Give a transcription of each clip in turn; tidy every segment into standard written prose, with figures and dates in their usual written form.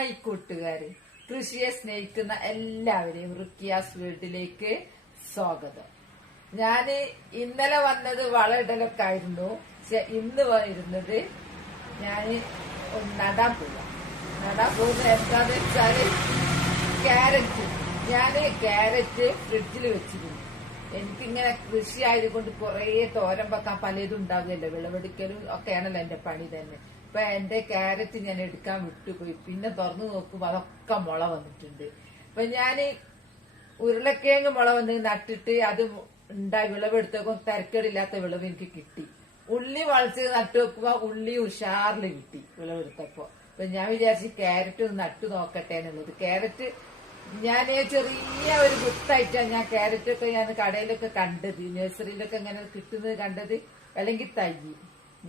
Hi കൂട്ടുകാര്, കൃഷിയെ സ്നേഹിക്കുന്ന എല്ലാവരെയും റുക്കിയാസ് വീട്ടിലേക്ക് സ്വാഗതം. ഞാന് ഇന്നലെ വന്നത് വളമിടലൊക്കെ ആയിരുന്നു. പക്ഷെ ഇന്ന് വരുന്നത് ഞാന് നടാൻ പോകുന്നത് എന്താന്ന് വെച്ചാല് ക്യാരറ്റ്. ഞാന് ക്യാരറ്റ് ഫ്രിഡ്ജിൽ വെച്ചിരുന്നു. എനിക്കിങ്ങനെ കൃഷി ആയതുകൊണ്ട് കുറെ തോരൻ വെക്കാൻ പലതും ഉണ്ടാവുകയല്ലോ, വിളവെടുക്കലും ഒക്കെയാണല്ലോ എന്റെ പണി തന്നെ. ഇപ്പൊ എന്റെ ക്യാരറ്റ് ഞാൻ എടുക്കാൻ വിട്ടുപോയി. പിന്നെ തുറന്നു നോക്കുമ്പോ അതൊക്കെ മുള വന്നിട്ടുണ്ട്. അപ്പൊ ഞാന് ഉരുളക്കിഴങ്ങ് മുള വന്ന് നട്ടിട്ട് അത് ഉണ്ടായി വിളവെടുത്തപ്പോ തരക്കേടില്ലാത്ത വിളവ് എനിക്ക് കിട്ടി. ഉള്ളി വളച്ച് നട്ടു വെക്കുമ്പോ ഉള്ളി ഉഷാറില് കിട്ടി വിളവെടുത്തപ്പോ. അപ്പൊ ഞാൻ വിചാരിച്ചു ക്യാരറ്റ് ഒന്ന് നട്ടു നോക്കട്ടെ എന്നുള്ളത്. ക്യാരറ്റ് ഞാൻ ചെറിയ ഒരു വിത്തായിട്ടാണ് ഞാൻ ക്യാരറ്റൊക്കെ ഞാൻ കടയിലൊക്കെ കണ്ടത്, നഴ്സറിയിലൊക്കെ ഇങ്ങനെ കിട്ടുന്നത് കണ്ടത്. അല്ലെങ്കിൽ തൈ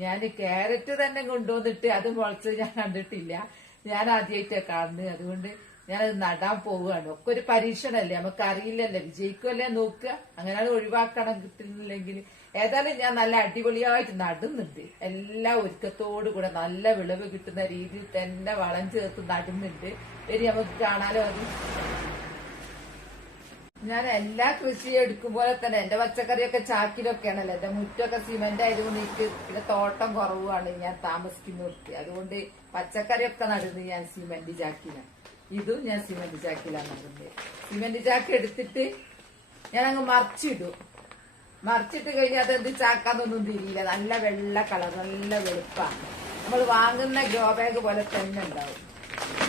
ഞാൻ ക്യാരറ്റ് തന്നെ കൊണ്ടുവന്നിട്ട് അത് മുളച്ചത് ഞാൻ കണ്ടിട്ടില്ല. ഞാൻ ആദ്യമായിട്ടാണ് കാണുന്നത്. അതുകൊണ്ട് ഞാനത് നടാൻ പോവുകയാണ്. ഒക്കെ ഒരു പരീക്ഷണല്ലേ, നമുക്ക് അറിയില്ലല്ലോ വിജയിക്കുമല്ലേ നോക്കുക. അങ്ങനെ ഒഴിവാക്കണം കിട്ടുന്നില്ലെങ്കിൽ. ഏതായാലും ഞാൻ നല്ല അടിപൊളിയായിട്ട് നടുന്നുണ്ട്. എല്ലാ ഒരുക്കത്തോടു കൂടെ നല്ല വിളവ് കിട്ടുന്ന രീതിയിൽ തന്നെ വളം ചേർത്ത് നടുന്നുണ്ട്. ഇനി നമുക്ക് കാണാലോ. അത് ഞാൻ എല്ലാ കൃഷിയും എടുക്കുമ്പോലെ തന്നെ എന്റെ പച്ചക്കറിയൊക്കെ ചാക്കിലൊക്കെയാണല്ലോ. എന്റെ മുറ്റൊക്കെ സിമെന്റ് ആയതുകൊണ്ട് എനിക്ക് പിന്നെ തോട്ടം കുറവാണ് ഞാൻ താമസിക്കുന്നവർക്ക്. അതുകൊണ്ട് പച്ചക്കറിയൊക്കെ നടുന്നത് ഞാൻ സിമെന്റ് ചാക്കിലാണ്. ഇതും ഞാൻ സിമെന്റ് ചാക്കിലാണ് നടുന്നത്. സിമെന്റ് ചാക്ക് എടുത്തിട്ട് ഞാൻ അങ്ങ് മറിച്ചിടും. മറിച്ചിട്ട് കഴിഞ്ഞാൽ അതെന്ത് ചാക്കാന്നൊന്നും തിരിയില്ല. നല്ല വെള്ള കളർ, നല്ല വെളുപ്പാണ്. നമ്മൾ വാങ്ങുന്ന ഗ്രോ ബാഗ് പോലെ തന്നെ ഉണ്ടാവും.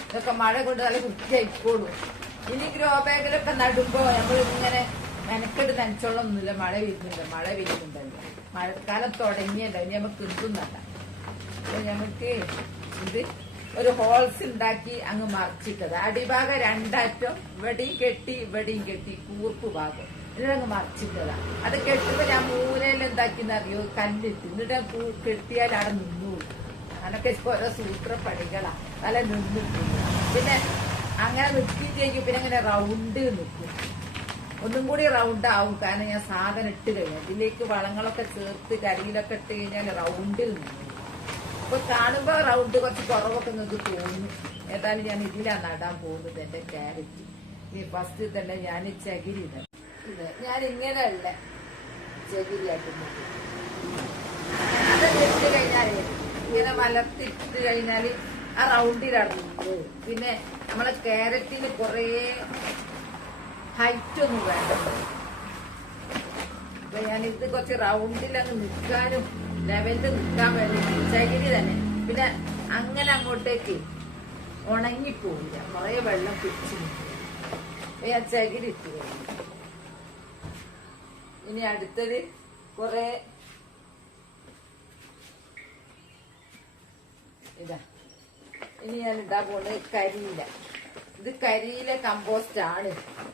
ഇതൊക്കെ മഴ കൊണ്ട് നല്ല വൃത്തിയായിക്കോളും. ഇനി ഗ്രോ ബാഗിലൊക്കെ നടുമ്പോ നമ്മൾ ഇങ്ങനെ മെനക്കെട്ട് നനച്ചോളൊന്നുമില്ല. മഴ വരുന്നുണ്ടല്ലോ. മഴക്കാലം തുടങ്ങിയല്ലോ. ഇനി നമുക്ക് ഇതും നടാം. അപ്പൊ നമുക്ക് ഇത് ഒരു ഹോൾസ് ഉണ്ടാക്കി അങ്ങ് മറിച്ചിട്ടത്. അടിഭാഗം രണ്ടറ്റം ഇവിടെയും കെട്ടി കൂർപ്പ് ഭാഗം ഇതിനങ്ങ് മറിച്ചിട്ടതാ. അത് കെട്ടുമ്പോ ഞാൻ മൂലയിൽ എന്താക്കിന്നറിയോ, കല്ലിട്ട് എന്നിട്ട് കെട്ടിയാൽ അവിടെ നിന്നോളൂ. അതൊക്കെ ഓരോ സൂത്രപ്പണികളാ. നല്ല നിന്നിട്ട് പിന്നെ അങ്ങനെ നിൽക്കുകയും ചെയ്യും. പിന്നെ അങ്ങനെ റൗണ്ട് നിൽക്കും. ഒന്നും കൂടി റൗണ്ട് ആവും. കാരണം ഞാൻ സാധനം ഇട്ട് കഴിഞ്ഞാൽ ഇതിലേക്ക് വളങ്ങളൊക്കെ ചേർത്ത് കരിയിലൊക്കെ ഇട്ട് കഴിഞ്ഞാൽ റൗണ്ടിൽ നിന്നു. അപ്പൊ കാണുമ്പോ റൗണ്ട് കുറച്ച് കുറവൊക്കെ നിങ്ങൾക്ക് തോന്നും. ഏതായാലും ഞാൻ ഇതിലാണ് നടാൻ പോകുന്നത് എന്റെ ക്യാരറ്റ്. ഈ ഫസ്റ്റ് തന്നെ ഞാൻ ചകിരി ഇത് ഞാൻ ഇങ്ങനെയല്ല ചകിരിയാക്കുന്നത്. അത് ഇട്ട് കഴിഞ്ഞാല് ഇങ്ങനെ മലർത്തിട്ട് കഴിഞ്ഞാല് ആ റൗണ്ടിലിറങ്ങുന്നത്. പിന്നെ നമ്മളെ ക്യാരറ്റിന് കുറെ ഹൈറ്റ് ഒന്നും വേണ്ട. അപ്പൊ ഞാനിത് കുറച്ച് റൗണ്ടിലങ്ങ് നിൽക്കാനും ലെവലിൽ നിൽക്കാൻ വേണ്ടി ചകിരി തന്നെ. പിന്നെ അങ്ങനെ അങ്ങോട്ടേക്ക് ഉണങ്ങിപ്പോവില്ല, കുറെ വെള്ളം പിടിച്ചു നിൽക്കും. അപ്പൊ ഞാൻ ചകിരി ഇട്ട് കഴിഞ്ഞു. ഇനി അടുത്തത് കുറെ ഇതാ. ഇനി ഞാൻ ഇടാൻ പോകുന്നത് കരിയില. ഇത് കരിയില കമ്പോസ്റ്റ് ആണ്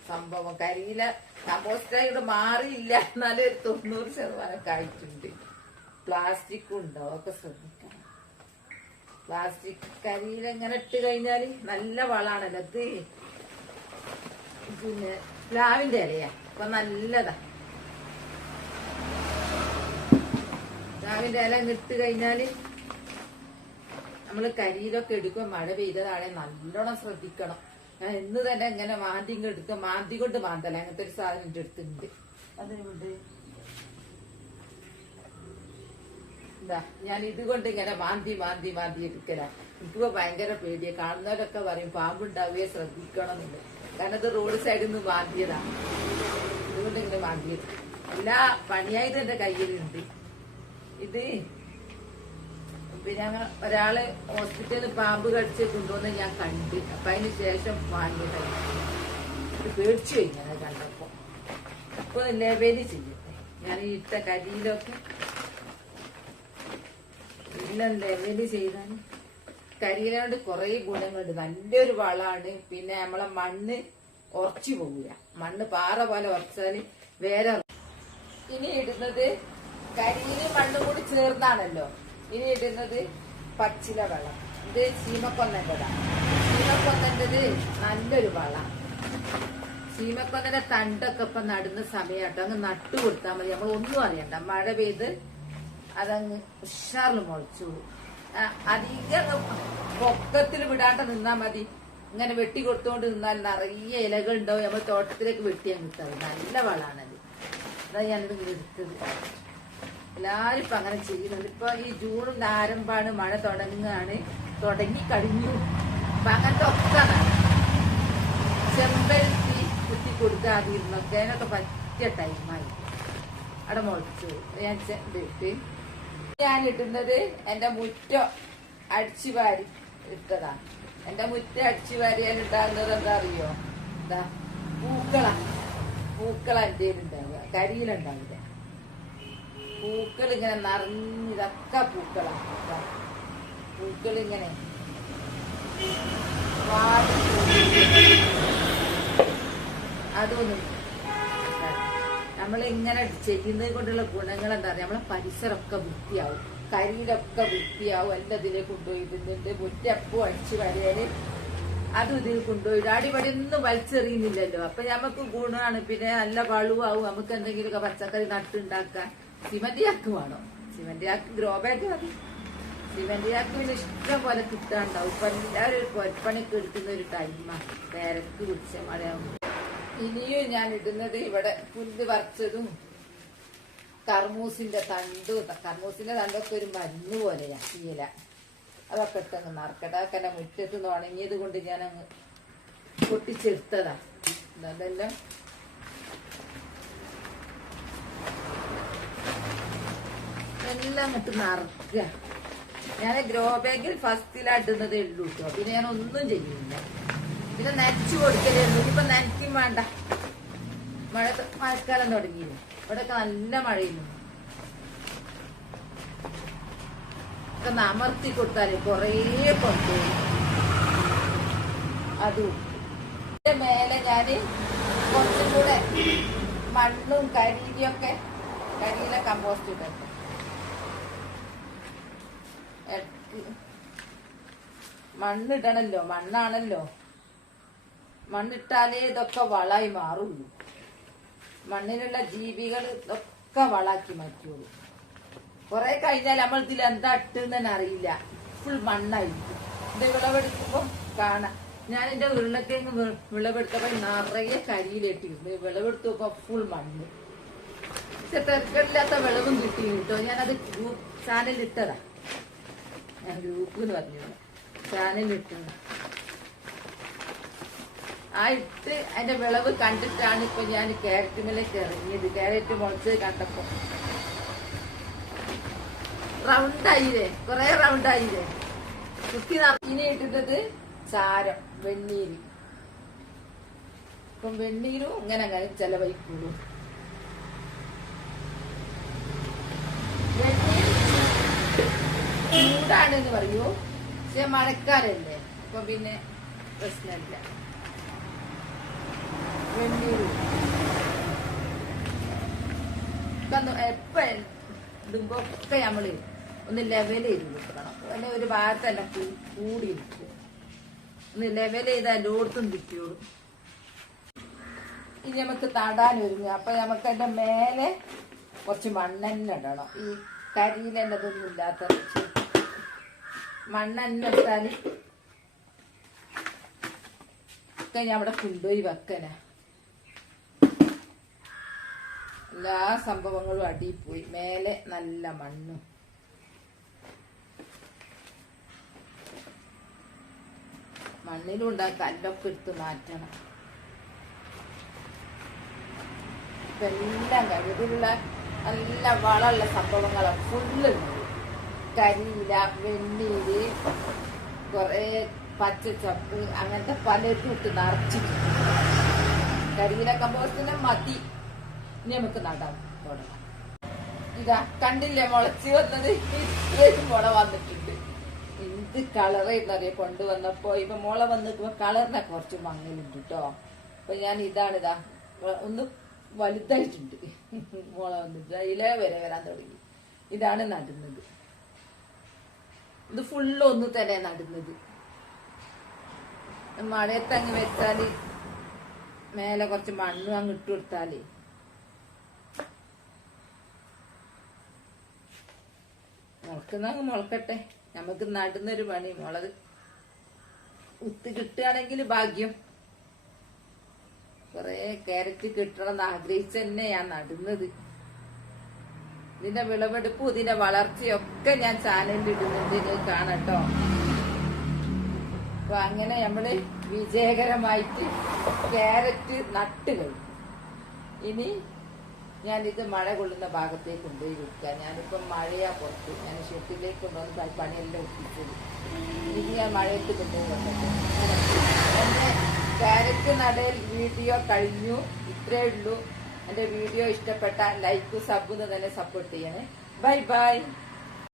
സംഭവം. കരിയില കമ്പോസ്റ്റായി ഇവിടെ മാറിയില്ല, എന്നാലും ഒരു 90% കായിട്ടുണ്ട്. പ്ലാസ്റ്റിക്കും ഉണ്ടോ ഒക്കെ ശ്രദ്ധിക്കണം. പ്ലാസ്റ്റിക് കരിയില ഇങ്ങനെ ഇട്ട് കഴിഞ്ഞാല് നല്ല വളാണല്ലോ. ഇത് പിന്നെ പ്ലാവിന്റെ ഇലയാ. അപ്പൊ നല്ലതാ. പ്ലാവിന്റെ ഇല ഇട്ട് കഴിഞ്ഞാല് നമ്മള് കരിയിലൊക്കെ എടുക്കുക. മഴ പെയ്തതാണെ നല്ലോണം ശ്രദ്ധിക്കണം. ഞാൻ ഇന്ന് തന്നെ ഇങ്ങനെ മാന്തി എടുക്കുക. മാന്തി കൊണ്ട് മാന്തല അങ്ങനത്തെ ഒരു സാധനം എന്റെ അടുത്തുണ്ട്. അതുകൊണ്ട് എന്താ ഞാൻ ഇതുകൊണ്ട് ഇങ്ങനെ മാന്തി എടുക്കല. എനിക്കിപ്പോ ഭയങ്കര പേടിയാ. കാണുന്നവരൊക്കെ പറയും പാമ്പുണ്ടാവുകയെ ശ്രദ്ധിക്കണം എന്നുണ്ട്. കാരണം ഇത് റോഡ് സൈഡിൽ നിന്ന് മാന്തിയതാണ്. അതുകൊണ്ട് ഇങ്ങനെ മാന്തിയത്. എല്ലാ പണിയായത് എന്റെ കയ്യിലുണ്ട്. ഇത് പിന്നെ ഒരാള് ഹോസ്പിറ്റലിൽ പാമ്പ് കടിച്ച് കൊണ്ടുവന്ന് ഞാൻ കണ്ട്. അപ്പൊ അതിന് ശേഷം വാങ്ങിയതായി. ഇത് പേടിച്ചു കഴിഞ്ഞാൽ കണ്ടപ്പോ. അപ്പൊ ലെവല് ചെയ്യട്ടെ. ഞാൻ ഈ ഇട്ട കരിയിലൊക്കെ എല്ലാം ലെവല് ചെയ്താൽ കരിയിലോണ്ട് കുറെ ഗുണങ്ങളുണ്ട്. നല്ലൊരു വളമാണ്. പിന്നെ നമ്മളെ മണ്ണ് ഉറച്ചു പോവില്ല. മണ്ണ് പാറ പോലെ ഉറച്ചാല് വേറെ. ഇനി ഇടുന്നത് കരിയിലും മണ്ണും കൂടി ചേർന്നാണല്ലോ. ഇനി ഇടുന്നത് പച്ചില വെള്ളം. ഇത് ചീമക്കൊന്നൻ്റെതാണ്. ചീമക്കൊന്നൻ്റെത് നല്ലൊരു വളം. ചീമക്കൊന്നന്റെ തണ്ടൊക്കെ ഇപ്പൊ നടുന്ന സമയമാട്ടോ. അങ്ങ് നട്ടു കൊടുത്താൽ മതി. നമ്മൾ ഒന്നും അറിയണ്ട. മഴ പെയ്ത് അതങ്ങ് ഉഷാറിൽ മുളച്ചോളൂ. അധികം പൊക്കത്തിൽ വിടാണ്ട് നിന്നാ മതി. ഇങ്ങനെ വെട്ടി കൊടുത്തോണ്ട് നിന്നാൽ നിറയെ ഇലകൾ ഉണ്ടാവും. നമ്മൾ തോട്ടത്തിലേക്ക് വെട്ടിയാൻ കിട്ടാറ് നല്ല വളാണത്. അതാ ഞാനിത് എടുത്തത്. എല്ലാരും ഇപ്പൊ അങ്ങനെ ചെയ്യുന്നുണ്ട്. ഇപ്പൊ ഈ ജൂണിന്റെ ആരംഭമാണ്, മഴ തുടങ്ങി കഴിഞ്ഞു. അപ്പൊ അങ്ങനത്തെ ഒക്കെ ചെമ്പരത്തി കുത്തി കൊടുക്കാതിരുന്നൊക്കെ അതിനൊക്കെ പറ്റിയ ടൈമായി. അവിടെ മുളച്ചു ഞാൻ ഇട്ടുന്നത് എന്റെ മുറ്റം അടിച്ചു വാരി ഇട്ടതാണ്. എന്റെ മുറ്റം അടിച്ചു വാരിയാൽ ഉണ്ടാകുന്നത് എന്താ അറിയോ? എന്താ പൂക്കള എന്റെ ഉണ്ടാവുക, കരിയിലുണ്ടാവില്ല. പൂക്കൾ ഇങ്ങനെ നിറഞ്ഞിതൊക്കെ പൂക്കളാണ്. പൂക്കളിങ്ങനെ അതൊന്നും നമ്മളിങ്ങനെ ചെയ്യുന്നത് കൊണ്ടുള്ള ഗുണങ്ങൾ എന്താ പറയുക? നമ്മളെ പരിസരമൊക്കെ വൃത്തിയാവും, കരിയിലൊക്കെ വൃത്തിയാവും. എല്ലാം ഇതിലെ കൊണ്ടുപോയി ഇടുന്നുണ്ട്. മുറ്റപ്പൂ അടിച്ചു വരയാല് അതും ഇതിൽ കൊണ്ടുപോയി അടിപൊളിയൊന്നും വലിച്ചെറിയുന്നില്ലല്ലോ. അപ്പൊ നമുക്ക് ഗുണമാണ്. പിന്നെ നല്ല വളവുമാവും. നമുക്ക് എന്തെങ്കിലുമൊക്കെ പച്ചക്കറി നട്ടുണ്ടാക്കാൻ. സിമന്റ് ചാക്ക് വേണം. സിമന്റ് ചാക്ക് ഗ്രോ ബാഗ് മതി. സിമന്റ് ചാക്ക് പിന്നെ ഇഷ്ടം പോലെ കിട്ടാണ്ടാവും. ഇപ്പൊ എല്ലാവരും പൊരപ്പണിക്ക് എടുക്കുന്ന ഒരു ടൈമാണ്. തിരക്ക് പിടിച്ച മഴയാവും. ഇനിയും ഞാൻ ഇടുന്നത് ഇവിടെ പുല്ല് പറിച്ചതും കർമൂസിന്റെ തണ്ടൊക്കെ ഒരു മരുന്ന് പോലെയാ ഇല. അതൊക്കെ ഇട്ടങ്ങ് നറക്കട്ടെ. അതൊക്കെ എന്റെ മുറ്റത്ത് നിന്ന് ഉണങ്ങിയത് കൊണ്ട് ഞാൻ അങ്ങ് പൊട്ടിച്ചെടുത്തതാ. അതെല്ലാം എല്ലാം ഇട്ട് നറക്കുക. ഞാൻ ഗ്രോ ബാഗിൽ ഫസ്റ്റിലിടുന്നതേ ഉള്ളൂ കേട്ടോ. പിന്നെ ഞാൻ ഒന്നും ചെയ്യുന്നില്ല. പിന്നെ നനച്ചു കൊടുക്കലേ ഉള്ളൂ. ഇപ്പൊ നനയ്ക്കും വേണ്ട. മഴക്കാലം തുടങ്ങിയില്ലേ? ഇവിടെയൊക്കെ നല്ല മഴയില്ല. ഒക്കെ അമർത്തി കൊടുത്താല് കൊറേ കൊണ്ടുപോയി. അതും മേലെ ഞാന് കുറച്ചും കൂടെ മണ്ണും കരിയിലെ കമ്പോസ്റ്റ് ഇട്ടു. മണ്ണിടണല്ലോ, മണ്ണാണല്ലോ. മണ്ണിട്ടാലേ ഇതൊക്കെ വളായി മാറുള്ളൂ. മണ്ണിലുള്ള ജീവികൾ ഇതൊക്കെ വളാക്കി മാറ്റുള്ളൂ. കുറെ കഴിഞ്ഞാൽ നമ്മൾ ഇതിൽ എന്താ ഇട്ടെന്ന് തന്നെ അറിയില്ല. ഫുൾ മണ്ണായിരിക്കും. എന്റെ വിളവെടുക്കുമ്പോ കാണാം. ഞാൻ എന്റെ ഉരുളക്കിഴങ്ങ് വിളവെടുത്തപ്പോ നിറയെ കരിയിലിട്ടിരുന്നു. വിളവെടുത്തപ്പോ ഫുൾ മണ്ണ്. പക്ഷെ തിരക്കില്ലാത്ത വിളവും കിട്ടി കേട്ടോ. ഞാനത് ഗ്രൂപ്പ് ചാനലിൽ ഇട്ടതാ. ഞാൻ ഗ്രൂപ്പ് എന്ന് പറഞ്ഞിരുന്നു. ചാനലിൽ ഇട്ടത് ആ ഇട്ട് അതിന്റെ വിളവ് കണ്ടിട്ടാണ് ഇപ്പൊ ഞാൻ ക്യാരറ്റുമേലേക്ക് ഇറങ്ങിയത്. ക്യാരറ്റ് മുളച്ചത് കണ്ടപ്പോ റൗണ്ടായില്ലേ, കൊറേ റൗണ്ടായില്ലേ. കുത്തി ഇനി ഇട്ടിട്ടത് ചാരം, വെണ്ണീര്. ഇപ്പം വെണ്ണീരും ഇങ്ങനെ അങ്ങനെ ചെലവഴിക്കുള്ളൂ. വെണ്ണീര് ചൂടാണെന്ന് പറയൂ. പക്ഷെ മഴക്കാലല്ലേ, അപ്പൊ പിന്നെ പ്രശ്നമില്ല. വെണ്ണീര് എപ്പ ഇടുമ്പോ ഒക്കെ നമ്മള് ഒന്ന് ലെവൽ ചെയ്ത് കൊടുക്കണം. അല്ലെ ഒരു ഭാഗത്തല്ല കൂടി നിൽക്കും. ഒന്ന് ലെവൽ ചെയ്താൽ എല്ലായിടത്തും കിട്ടിയോളൂ. ഇനി നമുക്ക് നടാൻ ഒരുങ്ങുക. അപ്പൊ നമുക്ക് അതിന്റെ മേലെ കുറച്ച് മണ്ണെണ്ണ ഇടണം. ഈ കരിയിലതൊന്നും ഇല്ലാത്ത മണ്ണെണ്ണ ഇട്ടാല് ഒക്കെ ഞാൻ അവിടെ കൊണ്ടുപോയി വെക്കല. എല്ലാ സംഭവങ്ങളും അടിയിൽ പോയി. മേലെ നല്ല മണ്ണും. മണ്ണിലും ഉണ്ടാക്കി കല്ലൊക്കെ എടുത്ത് മാറ്റണം. ഇതെല്ലാം ഇതിലുള്ള നല്ല വളമുള്ള സംഭവങ്ങളാണ് ഫുള്ള്. കരിയില, വെണ്ണീര്, കൊറേ പച്ചച്ചപ്പ്, അങ്ങനത്തെ പലതും ഇട്ട് നിറച്ചിട്ടുണ്ട്. കരിയില കമ്പോസ്റ്റിനെ മതി. ഇനി നമുക്ക് നടാൻ തുടങ്ങാം. ഇതാ കണ്ടില്ലേ മുളച്ച് വന്നത്? ഇത്രയും മുള വന്നിട്ടുണ്ട്. എന്ത് കളറായിരുന്നറിയ കൊണ്ടുവന്നപ്പോ. ഇപ്പൊ മുള വന്നിപ്പോ കളറിനെ കുറച്ച് മങ്ങലുണ്ട് കേട്ടോ. അപ്പൊ ഞാൻ ഇതാണിതാ ഒന്ന് വലുതായിട്ടുണ്ട്. മുള വന്നിട്ട് ഇല വരെ വരാൻ തുടങ്ങി. ഇതാണ് നടുന്നത്. ഇത് ഫുള്ള് ഒന്ന് തന്നെ നടുന്നത്. മഴയത്തങ്ങ് വെച്ചാല് മേലെ കുറച്ച് മണ്ണും അങ്ങ് ഇട്ട് കൊടുത്താല് മുളക്കുന്ന മുളക്കട്ടെ. നമുക്ക് നടുന്നൊരു പണി മുളക് ഉത്ത് കിട്ടുകയാണെങ്കിൽ ഭാഗ്യം. കൊറേ ക്യാരറ്റ് കിട്ടണം എന്ന് ആഗ്രഹിച്ച് തന്നെ ഞാൻ നടുന്നത്. ഇതിന്റെ വിളവെടുപ്പും ഇതിന്റെ വളർച്ചയൊക്കെ ഞാൻ ചാനലിൽ ഇടുന്നുണ്ട്, നിങ്ങൾ കാണട്ടോ. അപ്പൊ അങ്ങനെ നമ്മള് വിജയകരമായിട്ട് ക്യാരറ്റ് നട്ട് കഴിഞ്ഞു. ഇനി ഞാനിത് മഴ കൊള്ളുന്ന ഭാഗത്തേക്ക് കൊണ്ടുപോയി വെക്കുക. ഞാനിപ്പം മഴയാ പുറത്ത്, ഞാൻ ഷെട്ടിലേക്ക് കൊണ്ടുവന്ന് പണിയെല്ലാം ഒപ്പിച്ചത്. ഇനി ഞാൻ മഴയത്ത് കൊണ്ടുപോയി വെക്കട്ടെ. എന്റെ ക്യാരറ്റ് നടയിൽ വീഡിയോ കഴിഞ്ഞു. ഇത്രേ ഉള്ളൂ. എന്റെ വീഡിയോ ഇഷ്ടപ്പെട്ട ലൈക്ക് സബ് തന്നെ സപ്പോർട്ട് ചെയ്യണേ. Bye bye.